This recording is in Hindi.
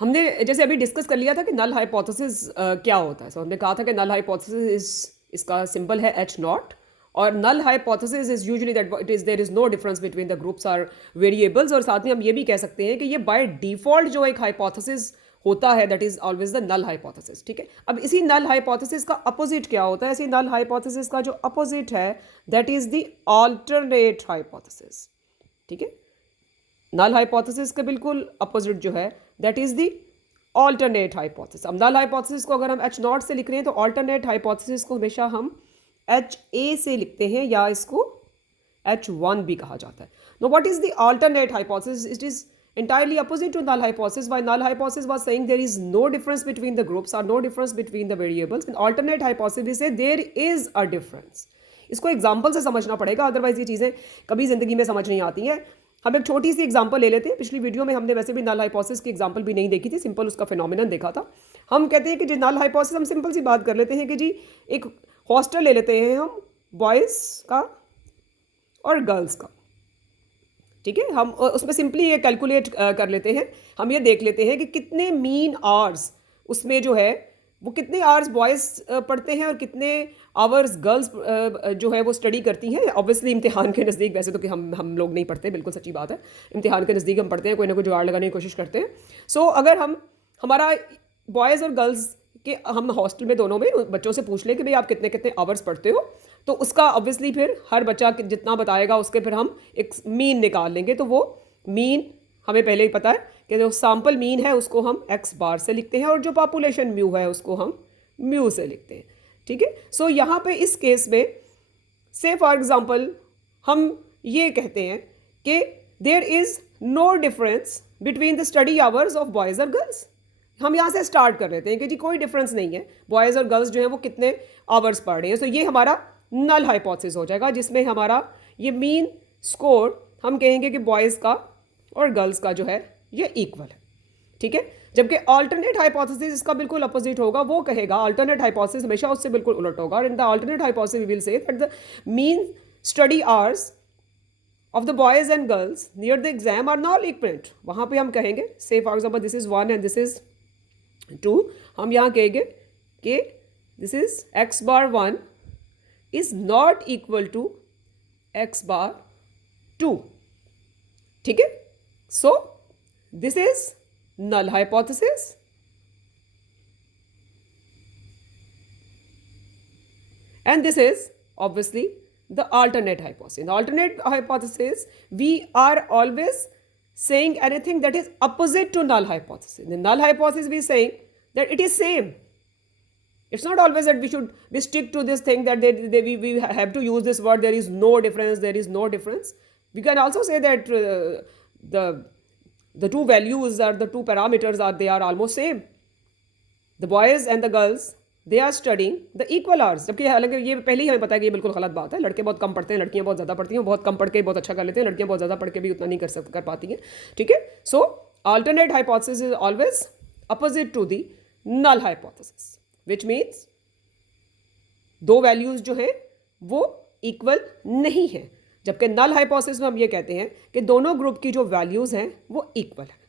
हमने जैसे अभी डिस्कस कर लिया था कि नल हाइपोथेसिस क्या होता है। सो हमने कहा था कि नल हाइपोथेसिस इज, इसका सिंबल है H नॉट, और null hypothesis is usually that it is there is no difference between the groups are variables. और साथ में हम ये भी कह सकते हैं कि ये बाय डिफॉल्ट जो एक हाइपोथेसिस होता है that is always the null hypothesis. ठीक है, अब इसी नल हाइपोथेसिस का अपोजिट क्या होता है? इसी नल हाइपोथेसिस का जो अपोजिट है that is the alternate hypothesis. ठीक है, नल हाइपोथेसिस के बिल्कुल अपोजिट जो है that is the alternate hypothesis. अब नल हाइपोथेसिस को अगर हम H नॉट से लिख रहे हैं तो ऑल्टरनेट हाइपोथेसिस को हमेशा हम HA से लिखते हैं, या इसको H1 भी कहा जाता है। Know what is the alternate hypothesis? It is entirely opposite to null hypothesis. While null hypothesis was saying there is no difference between the groups or no difference between the variables, in alternate hypothesis we say there is a difference. इसको एग्जाम्पल से समझना पड़ेगा, अदरवाइज ये चीज़ें कभी जिंदगी में समझ नहीं आती हैं। हम एक छोटी सी एग्जाम्पल ले लेते हैं। पिछली वीडियो में हमने वैसे भी नल हाइपोथेसिस की एग्जाम्पल भी नहीं देखी थी, सिंपल उसका फिनोमिनन देखा था। हम कहते हैं कि जो नल हाइपोथेसिस, हम सिंपल सी बात कर लेते हैं कि जी एक हॉस्टल ले लेते हैं हम, बॉयज़ का और गर्ल्स का। ठीक है, हम उसमें सिंपली ये कैलकुलेट कर लेते हैं। हम ये देख लेते हैं कि कितने मीन आवर्स उसमें जो है वो कितने आवर्स बॉयज़ पढ़ते हैं और कितने आवर्स गर्ल्स जो है वो स्टडी करती हैं। ऑब्वियसली इम्तिहान के नज़दीक, वैसे तो कि हम लोग नहीं पढ़ते, बिल्कुल सच्ची बात है, इम्तिहान के नज़दीक हम पढ़ते हैं, कोई ना कोई जुगाड़ लगाने की कोशिश करते हैं। सो अगर हम हमारा बॉयज़ और गर्ल्स के हम हॉस्टल में दोनों में बच्चों से पूछ लें कि भाई आप कितने कितने आवर्स पढ़ते हो, तो उसका ऑब्वियसली फिर हर बच्चा जितना बताएगा उसके फिर हम एक मीन निकाल लेंगे। तो वो मीन हमें पहले ही पता है कि जो सैम्पल मीन है उसको हम x बार से लिखते हैं और जो पॉपुलेशन म्यू है उसको हम म्यू से लिखते हैं। ठीक है, सो यहाँ पे इस केस में से फॉर एग्जांपल हम ये कहते हैं कि there is no difference between the study hours of boys और गर्ल्स। हम यहाँ से स्टार्ट कर लेते हैं कि जी कोई डिफरेंस नहीं है, बॉयज़ और गर्ल्स जो है वो कितने आवर्स पढ़ रहे हैं। तो ये हमारा नल हाइपोथेसिस हो जाएगा, जिसमें हमारा ये मीन स्कोर हम कहेंगे कि बॉयज़ का और गर्ल्स का जो है ये इक्वल है। ठीक है, जबकि अल्टरनेट हाइपोथेसिस इसका बिल्कुल अपोजिट होगा। वो कहेगा, अल्टरनेट हाइपोथेसिस हमेशा उससे बिल्कुल उलट होगा। In the alternate hypothesis we will say that the mean study hours of the boys and girls near the exam are not equivalent. वहाँ पे हम कहेंगे, say for example this is 1 and this is 2, हम यहाँ कहेंगे कि this is x bar 1 is not equal to x bar 2। ठीक है, so this is null hypothesis and this is obviously the alternate hypothesis. In the alternate hypothesis we are always saying anything that is opposite to null hypothesis. In the null hypothesis we are saying that it is same. It's not always that we stick to this thing that we have to use this word there is no difference, there is no difference. We can also say that the two values or the two parameters they are almost same. The boys and the girls they are studying the equal hours. जबकि हालांकि ये पहले ही हमें पता है कि ये बिल्कुल गलत बात है। लड़के बहुत कम पढ़ते हैं, लड़कियां बहुत ज़्यादा पढ़ती हैं, बहुत कम पढ़ के बहुत अच्छा कर लेते हैं, लड़कियां बहुत ज़्यादा पढ़ के भी उतना नहीं कर पाती हैं। ठीक है, so alternate hypothesis is always opposite to the null hypothesis, which means दो वैल्यूज जो हैं वो इक्वल नहीं है। जबकि नल हाइपोथेसिस में हम ये कहते हैं कि दोनों ग्रुप की जो वैल्यूज हैं वो इक्वल है।